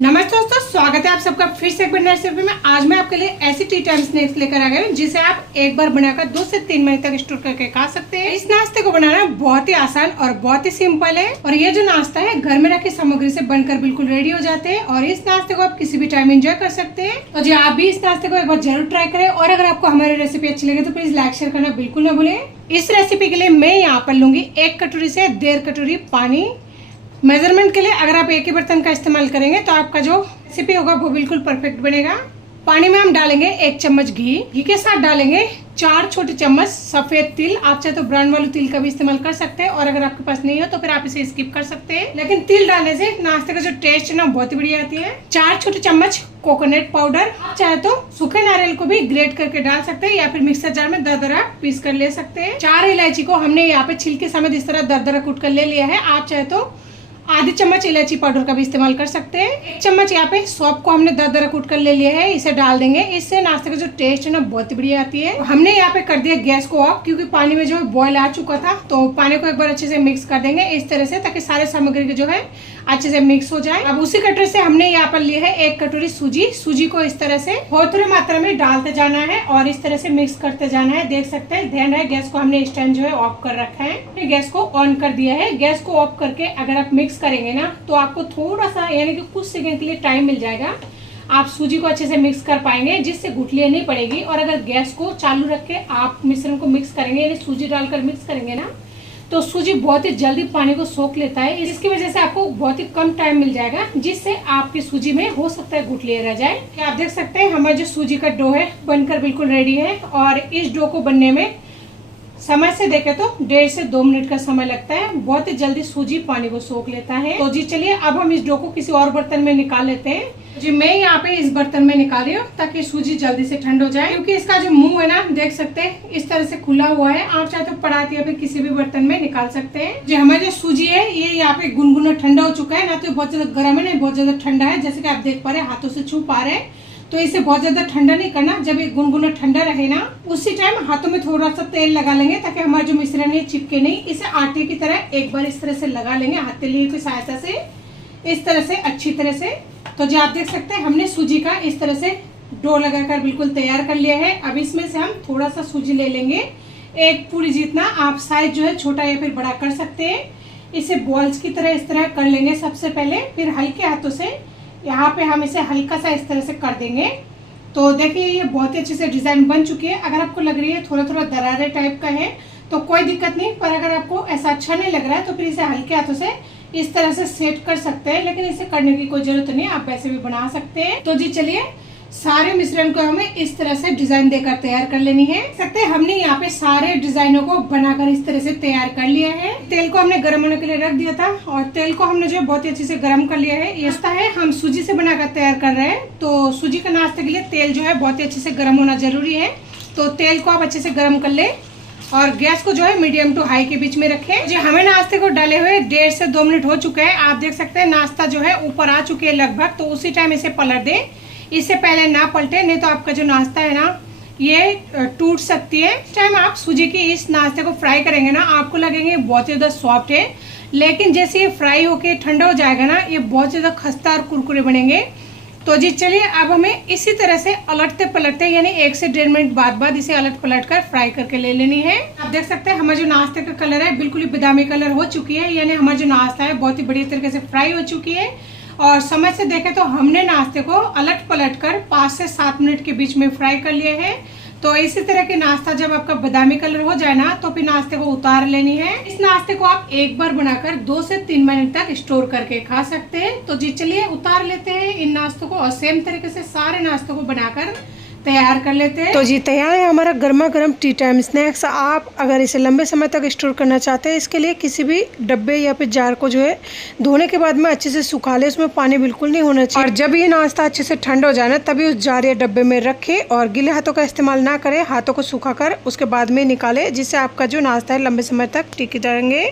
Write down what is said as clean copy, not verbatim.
नमस्ते दोस्तों, स्वागत है आप सबका फिर से एक बार नई रेसिपी में। आज मैं आपके लिए ऐसी टी टाइम स्नैक्स लेकर आ गई हूँ जिसे आप एक बार बनाकर 2 से 3 महीने तक स्टोर करके खा सकते हैं। इस नाश्ते को बनाना बहुत ही आसान और बहुत ही सिंपल है और ये जो नाश्ता है घर में रखी सामग्री से बनकर बिल्कुल रेडी हो जाते हैं और इस नाश्ते को आप किसी भी टाइम एंजॉय कर सकते हैं। तो जी आप भी इस नाश्ते को एक बार जरूर ट्राई करें और अगर आपको हमारी रेसिपी अच्छी लगे तो प्लीज लाइक शेयर करना बिल्कुल न भूलें। इस रेसिपी के लिए मैं यहाँ पर लूंगी 1 कटोरी से 1.5 कटोरी पानी। मेजरमेंट के लिए अगर आप एक ही बर्तन का इस्तेमाल करेंगे तो आपका जो रेसिपी होगा वो बिल्कुल परफेक्ट बनेगा। पानी में हम डालेंगे 1 चम्मच घी के साथ डालेंगे 4 छोटे चम्मच सफेद तिल। आप चाहे तो ब्राउन वाले तिल का भी इस्तेमाल कर सकते हैं और अगर आपके पास नहीं हो तो फिर आप इसे स्किप कर सकते हैं, लेकिन तिल डालने से नाश्ते का जो टेस्ट है ना बहुत ही बढ़िया आती है। 4 छोटे चम्मच कोकोनट पाउडर। आप चाहे तो सूखे नारियल को भी ग्रेट करके डाल सकते हैं या फिर मिक्सर जार में दरदरा पीस कर ले सकते हैं। 4 इलायची को हमने यहाँ पे छिलके समेत इस तरह दरदरा कूट कर ले लिया है। आप चाहे तो आधी चम्मच इलायची पाउडर का भी इस्तेमाल कर सकते हैं। 1 चम्मच यहाँ पे सौंफ को हमने दरदरा कूट कर ले लिया है, इसे डाल देंगे। इससे नाश्ते का जो टेस्ट है ना बहुत ही बढ़िया आती है। हमने यहाँ पे कर दिया गैस को ऑफ क्योंकि पानी में जो है बॉयल आ चुका था, तो पानी को एक बार अच्छे से मिक्स कर देंगे इस तरह से ताकि सारे सामग्री के जो है अच्छे से मिक्स हो जाए। अब उसी कटोरी से हमने यहाँ पर लिया है 1 कटोरी सूजी को इस तरह से थोड़ी मात्रा में डालते जाना है और इस तरह से मिक्स करते जाना है। देख सकते हैं, ध्यान रहे गैस को हमने इस टाइम जो है ऑफ कर रखा है, गैस को ऑन कर दिया है। गैस को ऑफ करके अगर आप मिक्स करेंगे ना तो आपको थोड़ा सा यानी कि कुछ सेकंड के लिए टाइम मिल जाएगा, आप सूजी को अच्छे से मिक्स कर पाएंगे जिससे गुठलियां नहीं पड़ेगी। और अगर गैस को चालू रख के आप मिश्रण को मिक्स करेंगे यानी सूजी डालकर मिक्स करेंगे ना तो सूजी बहुत ही जल्दी पानी को सोख लेता है। इसकी वजह से आपको बहुत ही कम टाइम मिल जाएगा जिससे आपकी सूजी में हो सकता है गुठलियां रह जाए। आप देख सकते हैं हमारा जो सूजी का डो है बनकर बिल्कुल रेडी है और इस डो को बनने में समय से देखे तो 1.5 से 2 मिनट का समय लगता है। बहुत ही जल्दी सूजी पानी को सोख लेता है। तो जी चलिए अब हम इस डो को किसी और बर्तन में निकाल लेते हैं। जी मैं यहाँ पे इस बर्तन में निकाल रही हूँ ताकि सूजी जल्दी से ठंड हो जाए, क्योंकि इसका जो मुंह है ना देख सकते हैं इस तरह से खुला हुआ है। आप चाहे तो परात या फिर किसी भी बर्तन में निकाल सकते हैं। जो हमारी जो सूजी है ये यहाँ पे गुनगुना ठंडा हो चुका है, ना तो बहुत ज्यादा गर्म है ना बहुत ज्यादा ठंडा है। जैसे कि आप देख पा रहे हैं हाथों से छू पा रहे हैं, तो इसे बहुत ज्यादा ठंडा नहीं करना। जब ये गुनगुना ठंडा रहे ना उसी टाइम हाथों में थोड़ा सा तेल लगा लेंगे ताकि हमारा जो मिश्रण है चिपके नहीं। इसे आटे की तरह एक बार इस तरह से लगा लेंगे हथेली की सहायता से, इस तरह से अच्छी तरह से। तो जो आप देख सकते हैं हमने सूजी का इस तरह से डो लगाकर बिल्कुल तैयार कर लिया है। अब इसमें से हम थोड़ा सा सूजी ले लेंगे, एक पूरी जितना। आप साइज जो है छोटा या फिर बड़ा कर सकते हैं। इसे बॉल्स की तरह इस तरह कर लेंगे सबसे पहले, फिर हल्के हाथों से यहाँ पे हम इसे हल्का सा इस तरह से कर देंगे। तो देखिए ये बहुत ही अच्छे से डिजाइन बन चुकी है। अगर आपको लग रही है थोड़ा थोड़ा दरारे टाइप का है तो कोई दिक्कत नहीं, पर अगर आपको ऐसा अच्छा नहीं लग रहा है तो फिर इसे हल्के हाथों से इस तरह से सेट कर सकते हैं, लेकिन इसे करने की कोई जरूरत नहीं है, आप वैसे भी बना सकते हैं। तो जी चलिए सारे मिश्रण को हमें इस तरह से डिजाइन देकर तैयार कर लेनी है। सकते हैं हमने यहाँ पे सारे डिजाइनों को बनाकर इस तरह से तैयार कर लिया है। तेल को हमने गर्म होने के लिए रख दिया था और तेल को हमने जो बहुत ही अच्छे से गर्म कर लिया है। ये है हम सूजी से बनाकर तैयार कर रहे हैं, तो सूजी के नाश्ते के लिए तेल जो है बहुत ही अच्छे से गर्म होना जरूरी है। तो तेल को आप अच्छे से गर्म कर ले और गैस को जो है मीडियम टू हाई के बीच में रखें। जो हमें नाश्ते को डाले हुए 1.5 से 2 मिनट हो चुके हैं। आप देख सकते हैं नाश्ता जो है ऊपर आ चुके हैं लगभग, तो उसी टाइम इसे पलट दें। इससे पहले ना पलटे, नहीं तो आपका जो नाश्ता है ना ये टूट सकती है। इस टाइम आप सूजी की इस नाश्ते को फ्राई करेंगे ना आपको लगेंगे बहुत ज्यादा सॉफ्ट है, लेकिन जैसे ये फ्राई होके ठंडा हो जाएगा ना ये बहुत ज्यादा खस्ता और कुरकुरे बनेंगे। तो जी चलिए अब हमें इसी तरह से अलटते पलटते यानी 1 से 1.5 मिनट बाद इसे अलट पलट कर फ्राई करके ले लेनी है। आप देख सकते हैं हमारा जो नाश्ते का कलर है बिल्कुल ही बादामी कलर हो चुकी है, यानी हमारा जो नाश्ता है बहुत ही बढ़िया तरीके से फ्राई हो चुकी है। और समय से देखें तो हमने नाश्ते को अलट पलट कर 5 से 7 मिनट के बीच में फ्राई कर लिया है। तो इसी तरह के नाश्ता जब आपका बादामी कलर हो जाए ना तो फिर नाश्ते को उतार लेनी है। इस नाश्ते को आप एक बार बनाकर 2 से 3 महीने तक स्टोर करके खा सकते हैं। तो जी चलिए उतार लेते हैं इन नाश्तों को और सेम तरीके से सारे नाश्तों को बनाकर तैयार कर लेते हैं। तो जी तैयार है हमारा गर्मा गर्म टी टाइम स्नैक्स। आप अगर इसे लंबे समय तक स्टोर करना चाहते हैं इसके लिए किसी भी डब्बे या फिर जार को जो है धोने के बाद में अच्छे से सुखा ले, उसमें पानी बिल्कुल नहीं होना चाहिए। और जब ये नाश्ता अच्छे से ठंडा हो जाए ना तभी उस जार या डब्बे में रखें और गीले हाथों का इस्तेमाल ना करें, हाथों को सुखा कर उसके बाद में निकाले, जिससे आपका जो नाश्ता है लंबे समय तक टिके रहेंगे।